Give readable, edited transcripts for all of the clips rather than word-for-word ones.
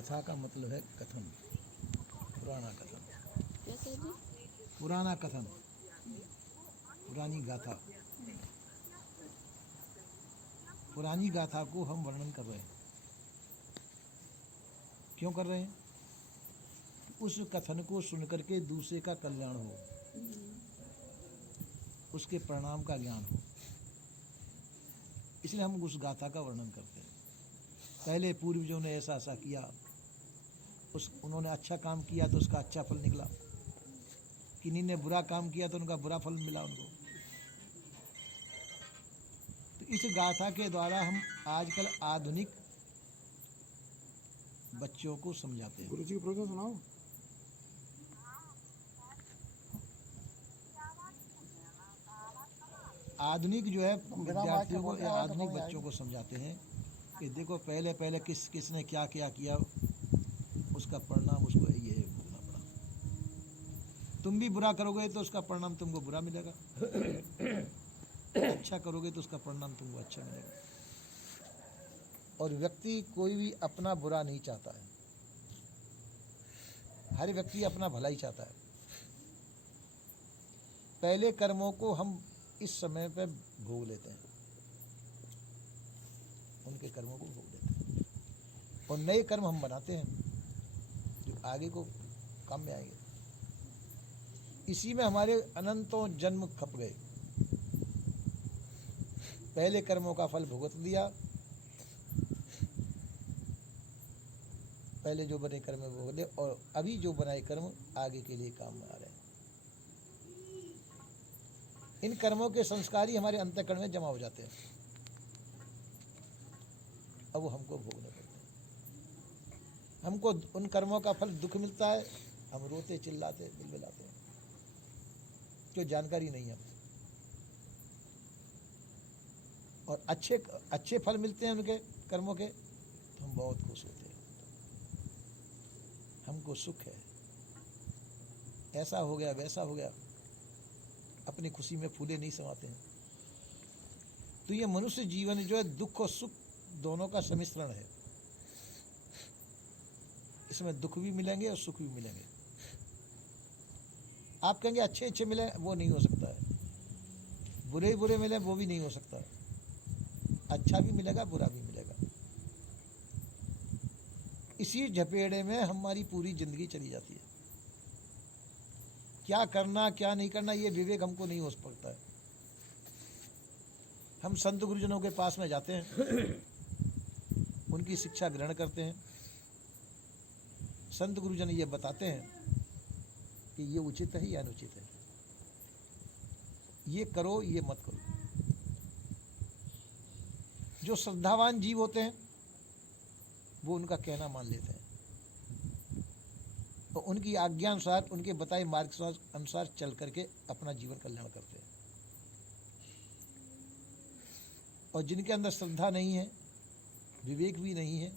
कथा का मतलब है कथन, पुराना कथन। कैसे जी? पुराना कथन, पुरानी गाथा। पुरानी गाथा को हम वर्णन कर रहे हैं। क्यों कर रहे हैं? उस कथन को सुनकर के दूसरे का कल्याण हो, उसके परिणाम का ज्ञान हो, इसलिए हम उस गाथा का वर्णन करते हैं। पहले पूर्वजों ने ऐसा ऐसा किया, उन्होंने अच्छा काम किया तो उसका अच्छा फल निकला, किन्हीं ने बुरा काम किया तो उनका बुरा फल मिला उनको। तो इस गाथा के द्वारा हम आजकल आधुनिक बच्चों को समझाते हैं। गुरुजी की प्रवचन सुनाओ। आधुनिक जो है विद्यार्थियों को या आधुनिक बच्चों को समझाते हैं कि देखो पहले पहले किसने क्या क्या किया, उसका परिणाम उसको ये भोगना पड़ा। तुम भी बुरा करोगे तो उसका परिणाम तुमको बुरा मिलेगा, अच्छा करोगे तो उसका परिणाम तुमको अच्छा मिलेगा। और व्यक्ति कोई भी अपना बुरा नहीं चाहता है, हर व्यक्ति अपना भला ही चाहता है। पहले कर्मों को हम इस समय पे भोग लेते हैं, उनके कर्मों को भोग लेते हैं, और नए कर्म हम बनाते हैं जो आगे को काम में आएंगे। इसी में हमारे अनंतों जन्म खप गए। पहले कर्मों का फल भुगत दिया, पहले जो बने कर्म भोग ले, और अभी जो बनाए कर्म आगे के लिए काम में आ रहे हैं। इन कर्मों के संस्कार ही हमारे अंतःकरण में जमा हो जाते हैं, अब वो हमको भोगने पड़ते हैं। हमको उन कर्मों का फल दुख मिलता है, हम रोते चिल्लाते बिलबिलाते हैं, जो जानकारी नहीं है। और अच्छे फल मिलते हैं उनके कर्मों के, तो हम बहुत खुश होते हैं, हमको सुख है, ऐसा हो गया वैसा हो गया, अपनी खुशी में फूले नहीं समाते हैं। तो ये मनुष्य जीवन जो है दुख और सुख दोनों का सम्मिश्रण है। इसमें दुख भी मिलेंगे और सुख भी मिलेंगे। आप कहेंगे अच्छे अच्छे मिले, वो नहीं हो सकता है। बुरे ही बुरे मिले, वो भी नहीं हो सकता। अच्छा भी मिलेगा, बुरा भी मिलेगा। इसी झपेड़े में हमारी पूरी जिंदगी चली जाती है। क्या करना क्या नहीं करना ये विवेक हमको नहीं हो सकता है। हम संत गुरुजनों के पास में जाते हैं, उनकी शिक्षा ग्रहण करते हैं। संत गुरुजन ये बताते हैं कि ये उचित है या अनुचित है, ये करो ये मत करो। जो श्रद्धावान जीव होते हैं वो उनका कहना मान लेते हैं, तो उनकी आज्ञा अनुसार, उनके बताए मार्ग अनुसार चल करके अपना जीवन कल्याण करते हैं। और जिनके अंदर श्रद्धा नहीं है, विवेक भी नहीं है,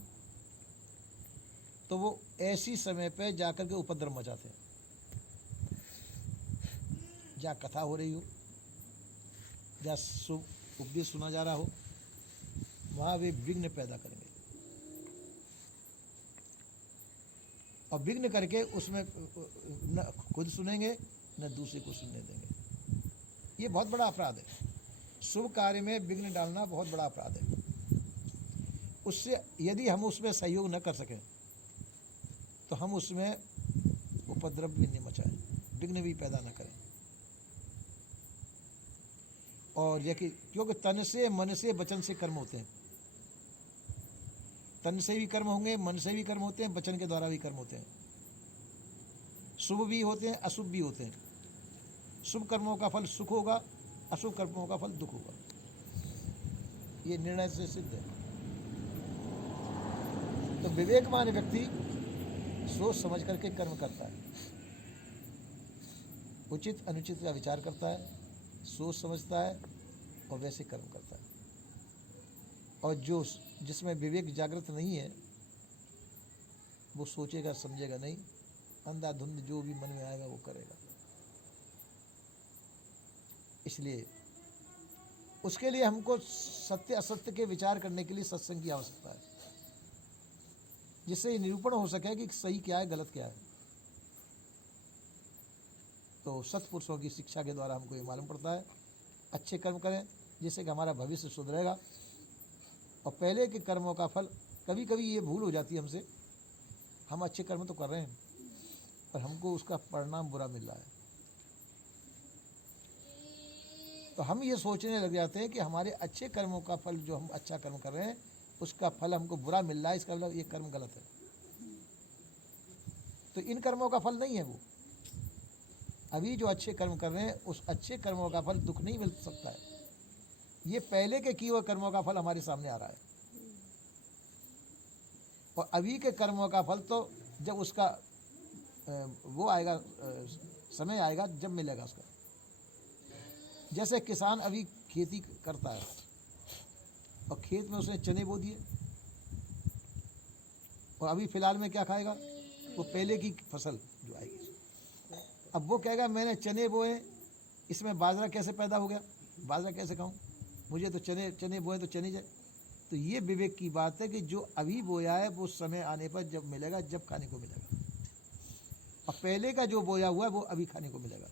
तो वो ऐसी समय पे जाकर के उपद्रव मचाते हैं। जहाँ कथा हो रही हो, जहाँ शुभ उपदेश सुना जा रहा हो, वहाँ वे विघ्न पैदा करेंगे, और विघ्न करके उसमें न खुद सुनेंगे न दूसरे को सुनने देंगे। ये बहुत बड़ा अपराध है। शुभ कार्य में विघ्न डालना बहुत बड़ा अपराध है। उससे यदि हम उसमें सहयोग न कर सकें तो हम उसमें उपद्रव भी नहीं मचाएं, विघ्न भी पैदा न करें। और यदि क्योंकि तन से मन से वचन से कर्म होते हैं, तन से भी कर्म होंगे, मन से भी कर्म होते हैं, वचन के द्वारा भी कर्म होते हैं। शुभ भी होते हैं, अशुभ भी होते हैं। शुभ कर्मों का फल सुख होगा, अशुभ कर्मों का फल दुख होगा। ये निर्णय से सिद्ध है। तो विवेकवान व्यक्ति सोच समझ करके कर्म करता है, उचित अनुचित का विचार करता है, सोच समझता है और वैसे कर्म करता है। और जो जिसमें विवेक जागृत नहीं है वो सोचेगा समझेगा नहीं, अंधाधुंध जो भी मन में आएगा वो करेगा। इसलिए उसके लिए हमको सत्य असत्य के विचार करने के लिए सत्संग की आवश्यकता है। जिससे ये निरूपण हो सके कि सही क्या है, गलत क्या है। तो सत्पुरुषों की शिक्षा के द्वारा हमको ये मालूम पड़ता है, अच्छे कर्म करें जिससे कि हमारा भविष्य सुधरेगा। और पहले के कर्मों का फल, कभी कभी ये भूल हो जाती है हमसे, हम अच्छे कर्म तो कर रहे हैं पर हमको उसका परिणाम बुरा मिल रहा है, तो हम ये सोचने लग जाते हैं कि हमारे अच्छे कर्मों का फल, जो हम अच्छा कर्म कर रहे हैं उसका फल हमको बुरा मिल रहा है, इसका मतलब ये कर्म गलत है। तो इन कर्मों का फल नहीं है वो, अभी जो अच्छे कर्म कर रहे हैं उस अच्छे कर्मों का फल दुख नहीं मिल सकता है, ये पहले के किए हुए कर्मों का फल हमारे सामने आ रहा है। और अभी के कर्मों का फल तो जब उसका वो आएगा, समय आएगा जब मिलेगा उसका। जैसे किसान अभी खेती करता है और खेत में उसने चने बो दिए और अभी फिलहाल में क्या खाएगा, वो पहले की फसल जो आएगी। अब वो कहेगा मैंने चने बोए, इसमें बाजरा कैसे पैदा हो गया, बाजरा कैसे खाऊं, मुझे तो चने बोए तो चने जाए। तो ये विवेक की बात है कि जो अभी बोया है वो समय आने पर जब मिलेगा, जब खाने को मिलेगा, और पहले का जो बोया हुआ है वो अभी खाने को मिलेगा।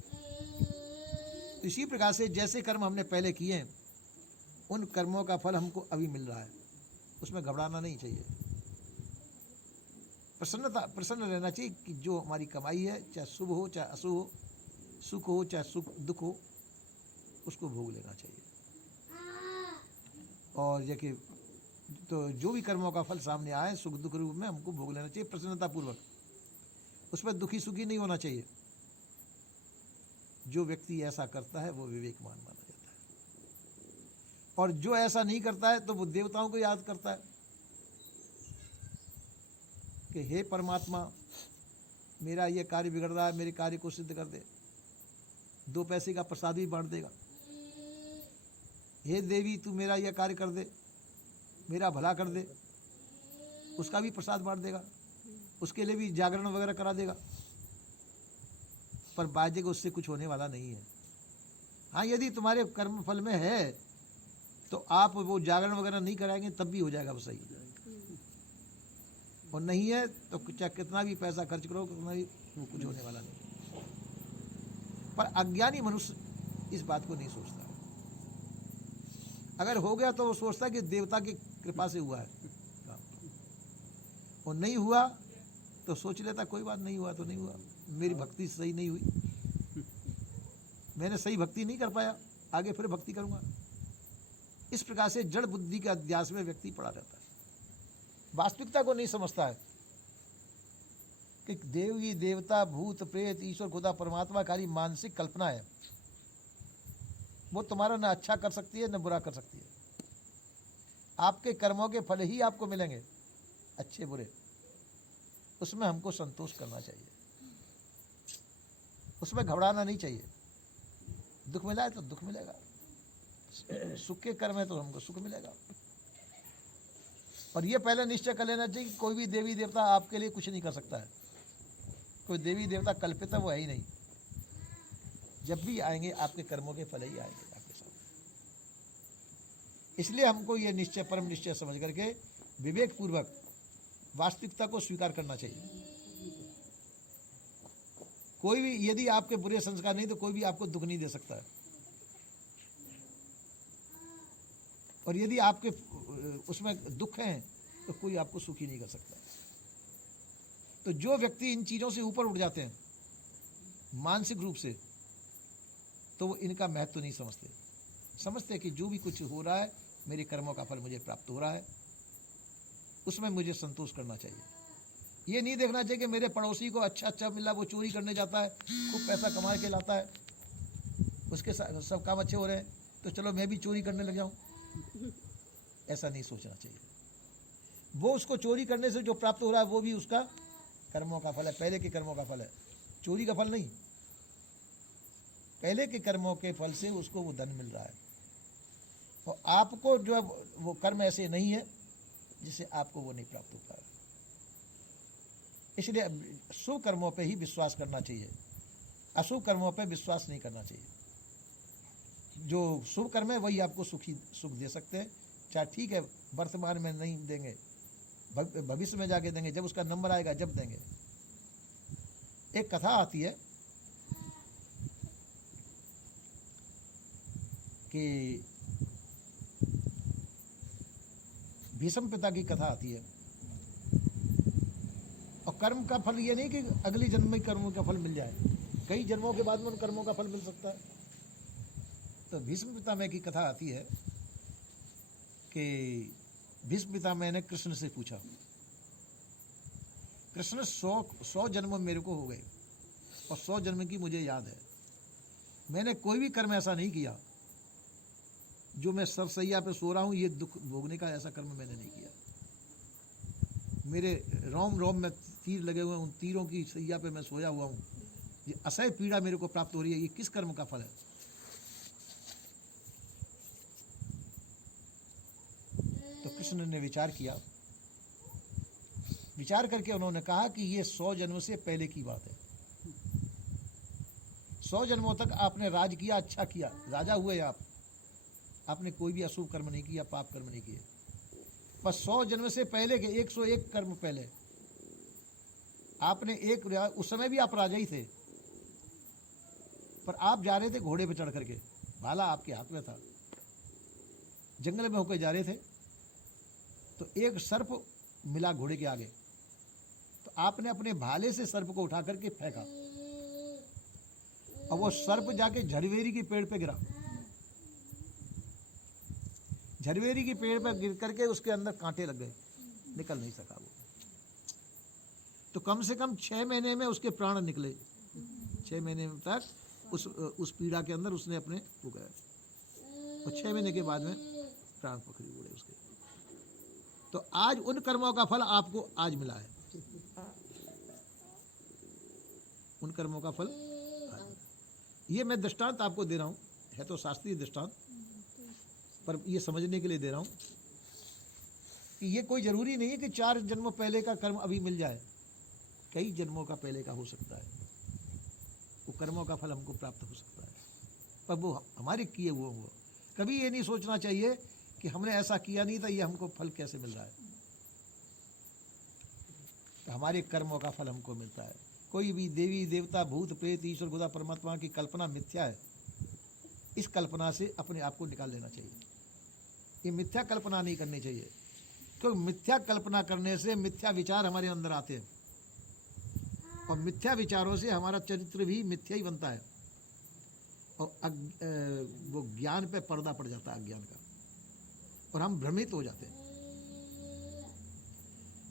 तो इसी प्रकार से जैसे कर्म हमने पहले किए हैं उन कर्मों का फल हमको अभी मिल रहा है, उसमें घबराना नहीं चाहिए। प्रसन्न रहना चाहिए कि जो हमारी कमाई है, चाहे शुभ हो चाहे अशुभ हो, सुख हो चाहे दुख हो, उसको भोग लेना चाहिए। और देखिए, तो जो भी कर्मों का फल सामने आए सुख दुख रूप में हमको भोग लेना चाहिए प्रसन्नता पूर्वक, उसमें दुखी सुखी नहीं होना चाहिए। जो व्यक्ति ऐसा करता है वो विवेकवान माना जाता है, और जो ऐसा नहीं करता है तो वो देवताओं को याद करता है कि हे परमात्मा, मेरा ये कार्य बिगड़ रहा है, मेरे कार्य को सिद्ध कर दे, 2 पैसे का प्रसाद भी बांट देगा। हे देवी, तू मेरा यह कार्य कर दे, मेरा भला कर दे, उसका भी प्रसाद बांट देगा, उसके लिए भी जागरण वगैरह करा देगा। पर बाजे को उससे कुछ होने वाला नहीं है। हाँ, यदि तुम्हारे कर्म फल में है तो आप वो जागरण वगैरह नहीं कराएंगे तब भी हो जाएगा वो सही, और नहीं है तो चाहे कितना भी पैसा खर्च करो, कितना भी, वो कुछ होने वाला नहीं। पर अज्ञानी मनुष्य इस बात को नहीं सोचता। अगर हो गया तो वो सोचता है कि देवता की कृपा से हुआ है काम, और नहीं हुआ तो सोच लेता कोई बात नहीं हुआ तो नहीं हुआ, मेरी भक्ति सही नहीं हुई, मैंने सही भक्ति नहीं कर पाया, आगे फिर भक्ति करूंगा। इस प्रकार से जड़ बुद्धि के अध्यास में व्यक्ति पड़ा रहता है, वास्तविकता को नहीं समझता है कि देवी देवता भूत प्रेत ईश्वर खुदा परमात्मा खाली मानसिक कल्पना है, वो तुम्हारा न अच्छा कर सकती है न बुरा कर सकती है। आपके कर्मों के फल ही आपको मिलेंगे, अच्छे बुरे, उसमें हमको संतोष करना चाहिए, उसमें घबराना नहीं चाहिए। दुख मिला है तो दुख मिलेगा, सुख के कर्म है तो हमको सुख मिलेगा। और ये पहले निश्चय कर लेना चाहिए कि कोई भी देवी देवता आपके लिए कुछ नहीं कर सकता है, कोई देवी देवता कल्पित है वो है ही नहीं, जब भी आएंगे आपके कर्मों के फल ही आएंगे आपके साथ। इसलिए हमको ये निश्चय, परम निश्चय समझ करके विवेक पूर्वक वास्तविकता को स्वीकार करना चाहिए। कोई भी यदि आपके बुरे संस्कार नहीं तो कोई भी आपको दुख नहीं दे सकता है, और यदि आपके उसमें दुख हैं तो कोई आपको सुखी नहीं कर सकता। तो जो व्यक्ति इन चीज़ों से ऊपर उठ जाते हैं मानसिक रूप से, तो वो इनका महत्व नहीं समझते, समझते कि जो भी कुछ हो रहा है मेरे कर्मों का फल मुझे प्राप्त हो रहा है, उसमें मुझे संतोष करना चाहिए। ये नहीं देखना चाहिए कि मेरे पड़ोसी को अच्छा मिला, वो चोरी करने जाता है, खूब पैसा कमा के लाता है, उसके सब काम अच्छे हो रहे हैं तो चलो मैं भी चोरी करने लग जाऊं। ऐसा नहीं सोचना चाहिए। वो उसको चोरी करने से जो प्राप्त हो रहा है वो भी उसका कर्मों का फल है, पहले के कर्मों का फल है, चोरी का फल नहीं। पहले के कर्मों के फल से उसको वो धन मिल रहा है, और आपको जो वो कर्म ऐसे नहीं है जिससे आपको वो नहीं प्राप्त हो पाए। इसलिए शुभ कर्मों पे ही विश्वास करना चाहिए, अशुभ कर्मों पे विश्वास नहीं करना चाहिए। जो शुभ कर्म है वही आपको सुख दे सकते हैं, चाहे ठीक है वर्तमान में नहीं देंगे भविष्य में जाके देंगे, जब उसका नंबर आएगा जब देंगे। एक कथा आती है कि भीष्म पिता की कथा आती है, और कर्म का फल ये नहीं कि अगली जन्म में कर्मों का फल मिल जाए, कई जन्मों के बाद में उन कर्मों का फल मिल सकता है। तो भीष्म पितामह की कथा आती है कि भीष्म पितामह ने कृष्ण से पूछा, कृष्ण 100 जन्म मेरे को हो गए और 100 जन्म की मुझे याद है, मैंने कोई भी कर्म ऐसा नहीं किया जो मैं सरसैया पे सो रहा हूँ ये दुख भोगने का, ऐसा कर्म मैंने नहीं किया। मेरे रोम रोम में तीर लगे हुए हैं, उन तीरों की सैया पे मैं सोया हुआ हूँ, ये असह्य पीड़ा मेरे को प्राप्त हो रही है, ये किस कर्म का फल है? तो कृष्ण ने विचार किया, विचार करके उन्होंने कहा कि ये 100 जन्म से पहले की बात है। 100 जन्मों तक आपने राज किया, अच्छा किया, राजा हुए आपने कोई भी अशुभ कर्म नहीं किया, पाप कर्म नहीं किए। बस 100 जन्म से पहले के 101 कर्म पहले आपने उस समय भी आप राजा ही थे, पर आप जा रहे थे घोड़े पे चढ़ करके, भाला आपके हाथ में था, जंगल में होकर जा रहे थे, तो एक सर्प मिला घोड़े के आगे, तो आपने अपने भाले से सर्प को उठा करके फेंका, और वो सर्प जाके झरवेरी के पेड़ पे गिरा, झरवेरी के पेड़ पर गिर करके उसके अंदर कांटे लग गए, निकल नहीं सका वो। तो कम से कम 6 महीने में उसके प्राण निकले, 6 महीने तक उस पीड़ा के अंदर उसने अपने वो गए, और 6 महीने के बाद में प्राण पकड़ी उड़े उसके। तो आज उन कर्मों का फल आपको आज मिला है, उन कर्मों का फल आज मिला। ये मैं दृष्टांत आपको दे रहा हूँ, है तो शास्त्रीय दृष्टांत, पर ये समझने के लिए दे रहा हूँ कि ये कोई जरूरी नहीं है कि 4 जन्मों पहले का कर्म अभी मिल जाए, कई जन्मों का पहले का हो सकता है, वो कर्मों का फल हमको प्राप्त हो सकता है, पर वो हमारे किए हुआ। कभी ये नहीं सोचना चाहिए कि हमने ऐसा किया नहीं था, ये हमको फल कैसे मिल रहा है। तो हमारे कर्मों का फल हमको मिलता है। कोई भी देवी देवता भूत प्रेत ईश्वर खुदा परमात्मा की कल्पना मिथ्या है, इस कल्पना से अपने आप को निकाल लेना चाहिए। ये मिथ्या कल्पना नहीं करनी चाहिए, क्योंकि मिथ्या कल्पना करने से मिथ्या विचार हमारे अंदर आते हैं, और मिथ्या विचारों से हमारा चरित्र भी मिथ्या ही बनता है, और वो ज्ञान पे पर्दा पड़ जाता है अज्ञान का, और हम भ्रमित हो जाते हैं।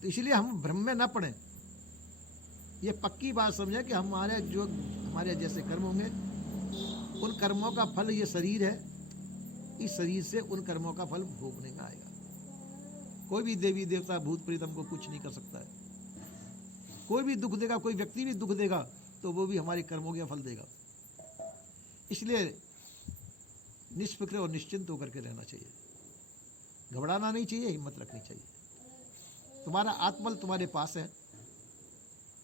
तो इसलिए हम भ्रम में न पड़ें, ये पक्की बात समझें कि हमारे जैसे कर्म होंगे, उन कर्मों का फल ये शरीर है, इस शरीर से उन कर्मों का फल भोगने में आएगा। कोई भी देवी देवता भूत प्रेत हमको कुछ नहीं कर सकता है। कोई भी दुख देगा, कोई व्यक्ति भी दुख देगा, तो वो भी हमारे कर्मों का फल देगा। इसलिए निष्फिक्र और निश्चिंत होकर के रहना चाहिए, घबराना नहीं चाहिए, हिम्मत रखनी चाहिए। तुम्हारा आत्मबल तुम्हारे पास है,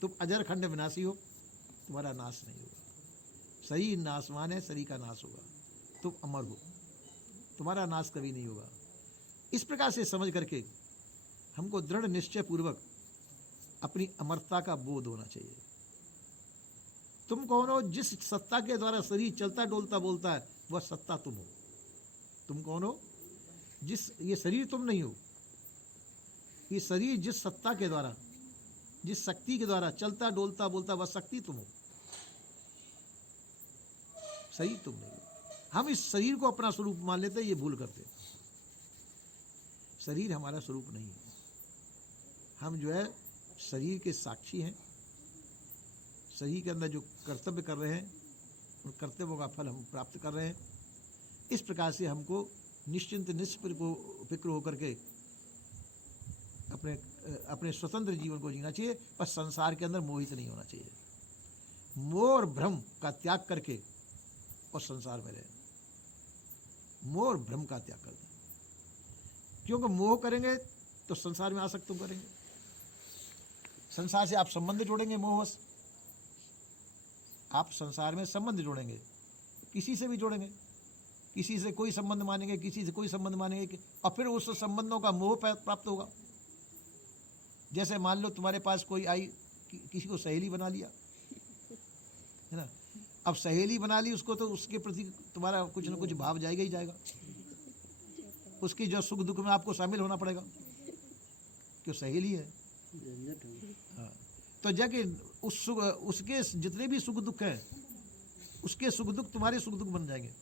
तुम अजर खंड विनाशी हो, तुम्हारा नाश नहीं होगा। शरीर नाशवान है, शरीर का नाश होगा, तुम अमर हो, तुम्हारा नाश कभी नहीं होगा। इस प्रकार से समझ करके हमको दृढ़ निश्चय पूर्वक अपनी अमरता का बोध होना चाहिए। तुम कौन हो? जिस सत्ता के द्वारा शरीर चलता डोलता बोलता है, वह सत्ता तुम हो। तुम कौन हो? ये शरीर तुम नहीं हो, ये शरीर जिस सत्ता के द्वारा, जिस शक्ति के द्वारा चलता डोलता बोलता, वह शक्ति तुम हो, शरीर तुम नहीं हो। हम इस शरीर को अपना स्वरूप मान लेते हैं, ये भूल करते हैं। शरीर हमारा स्वरूप नहीं है, हम जो है शरीर के साक्षी हैं। शरीर के अंदर जो कर्तव्य कर रहे हैं, उन कर्तव्यों का फल हम प्राप्त कर रहे हैं। इस प्रकार से हमको निश्चिंत निष्फिक्र होकर के अपने स्वतंत्र जीवन को जीना चाहिए, पर संसार के अंदर मोहित नहीं होना चाहिए। मोह और भ्रम का त्याग करके और संसार में रहें। मोह और भ्रम का त्याग कर दें, क्योंकि मोह करेंगे तो संसार में आसक्त करेंगे, संसार से आप संबंध जोड़ेंगे। मोहवश आप संसार में संबंध जोड़ेंगे, किसी से भी जोड़ेंगे, किसी से कोई संबंध मानेंगे, किसी से कोई संबंध मानेंगे, और फिर उस संबंधों का मोह प्राप्त होगा। जैसे मान लो तुम्हारे पास कोई आई, किसी को सहेली बना लिया, है ना। अब सहेली बना ली उसको, तो उसके प्रति तुम्हारा कुछ ना कुछ भाव जाएगा ही जाएगा। उसकी जो सुख दुख में आपको शामिल होना पड़ेगा, क्यों सहेली है। हाँ, तो जाके उसके जितने भी सुख दुख हैं, उसके सुख दुख तुम्हारे सुख दुख बन जाएंगे,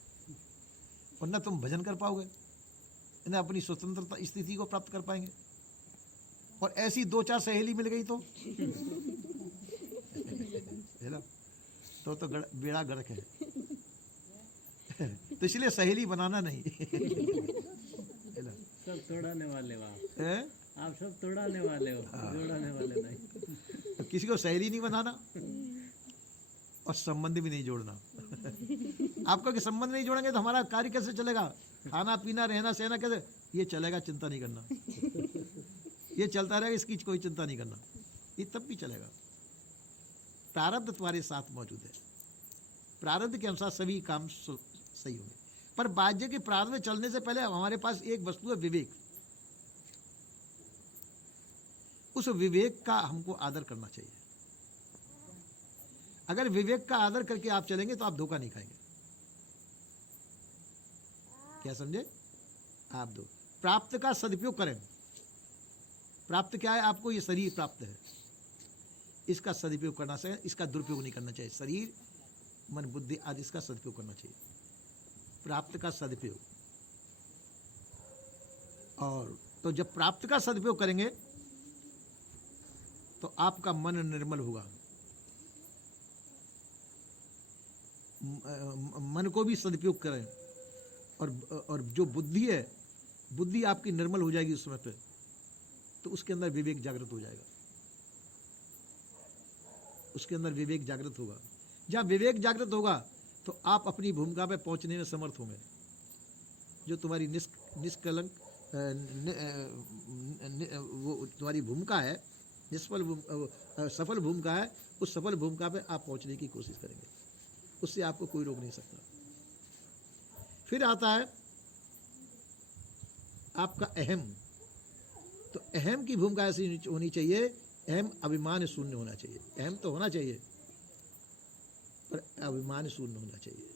और न तुम भजन कर पाओगे, न अपनी स्वतंत्रता स्थिति को प्राप्त कर पाएंगे। और ऐसी 2-4 सहेली मिल गई तो तो बेड़ा गर्क है। तो इसलिए सहेली बनाना नहीं। सब तोड़ाने वाले हो आप सब तोड़ाने वाले हो, जोड़ाने वाले नहीं। तो किसी को सहेली नहीं बनाना और संबंध भी नहीं जोड़ना। आपका कि संबंध नहीं जोड़ेंगे तो हमारा कार्य कैसे चलेगा, खाना पीना रहना सहना कैसे, ये चलेगा, चिंता नहीं करना। ये चलता रहेगा, इसकी कोई चिंता नहीं करना, ये तब भी चलेगा। प्रारब्ध तुम्हारे साथ मौजूद है, प्रारब्ध के अनुसार सभी काम सही होंगे। पर बाह्य के प्रारब्ध में चलने से पहले हमारे पास एक वस्तु है, विवेक। उस विवेक का हमको आदर करना चाहिए। अगर विवेक का आदर करके आप चलेंगे तो आप धोखा नहीं खाएंगे। क्या समझे आप? दो प्राप्त का सदुपयोग करें। प्राप्त क्या है? आपको ये शरीर प्राप्त है, इसका सदुपयोग करना चाहिए, इसका दुरुपयोग नहीं करना चाहिए। शरीर मन बुद्धि आदि इसका सदुपयोग करना चाहिए, प्राप्त का सदुपयोग। और तो जब प्राप्त का सदुपयोग करेंगे तो आपका मन निर्मल होगा, मन को भी सदुपयोग करें। और जो बुद्धि है, बुद्धि आपकी निर्मल हो जाएगी उस समय पे, तो उसके अंदर विवेक जागृत हो जाएगा, उसके अंदर विवेक जागृत होगा। जहाँ विवेक जागृत होगा तो आप अपनी भूमिका पे पहुंचने में समर्थ होंगे। जो तुम्हारी निष्कलंक वो तुम्हारी भूमिका है, सफल भूमिका है, उस सफल भूमिका पे आप पहुंचने की कोशिश करेंगे, उससे आपको कोई रोक नहीं सकता। फिर आता है आपका अहम। तो अहम की भूमिका ऐसी होनी चाहिए, अहम अभिमान शून्य होना चाहिए। अहम तो होना चाहिए पर अभिमान शून्य होना चाहिए।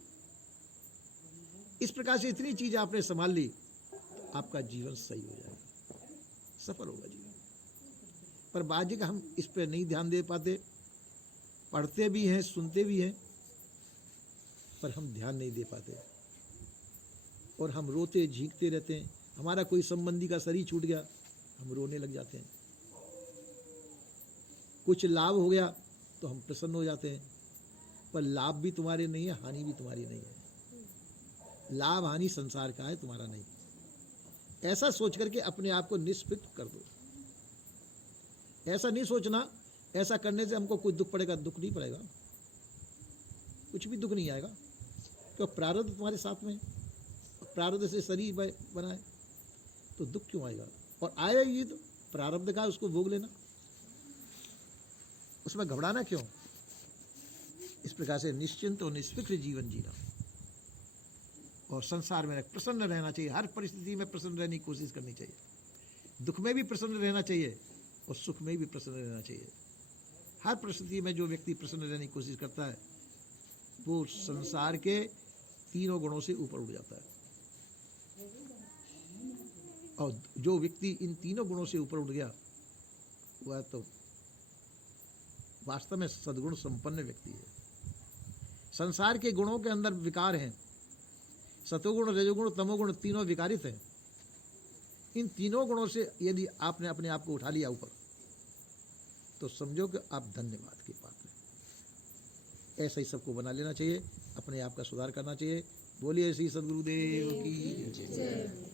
इस प्रकार से इतनी चीज आपने संभाल ली तो आपका जीवन सही हो जाएगा, सफल होगा जीवन। पर बाजी का हम इस पर नहीं ध्यान दे पाते, पढ़ते भी हैं, सुनते भी हैं, पर हम ध्यान नहीं दे पाते, और हम रोते झींकते रहते हैं। हमारा कोई संबंधी का शरीर छूट गया, हम रोने लग जाते हैं। कुछ लाभ हो गया तो हम प्रसन्न हो जाते हैं, पर लाभ भी तुम्हारे नहीं है, हानि भी तुम्हारी नहीं है। लाभ हानि संसार का है, तुम्हारा नहीं। ऐसा सोच करके अपने आप को निष्फिक्र कर दो। ऐसा नहीं सोचना ऐसा करने से हमको कुछ दुख पड़ेगा, दुख नहीं पड़ेगा, कुछ भी दुख नहीं आएगा, क्योंकि प्रारब्ध तुम्हारे साथ में है। प्रारब्ध से शरीर बना है तो दुख क्यों आएगा? और आएगा ये तो प्रारब्ध का, उसको भोग लेना, उसमें घबराना क्यों? इस प्रकार से निश्चिंत और निष्फिक्र जीवन जीना, और संसार में प्रसन्न रहना चाहिए। हर परिस्थिति में प्रसन्न रहने की कोशिश करनी चाहिए। दुख में भी प्रसन्न रहना चाहिए और सुख में भी प्रसन्न रहना चाहिए। हर परिस्थिति में जो व्यक्ति प्रसन्न रहने की कोशिश करता है वो संसार के तीनों गुणों से ऊपर उठ जाता है। और जो व्यक्ति इन तीनों गुणों से ऊपर उठ गया वह तो वास्तव में सद्गुण संपन्न व्यक्ति है। संसार के गुणों के अंदर विकार हैं, सतोगुण रजोगुण तमोगुण, तीनों विकारित हैं। इन तीनों गुणों से यदि आपने अपने आप को उठा लिया ऊपर तो समझो कि आप धन्यवाद के पात्र हैं। ऐसा ही सबको बना लेना चाहिए, अपने आप का सुधार करना चाहिए। बोलिए श्री सद्गुरुदेव की जय।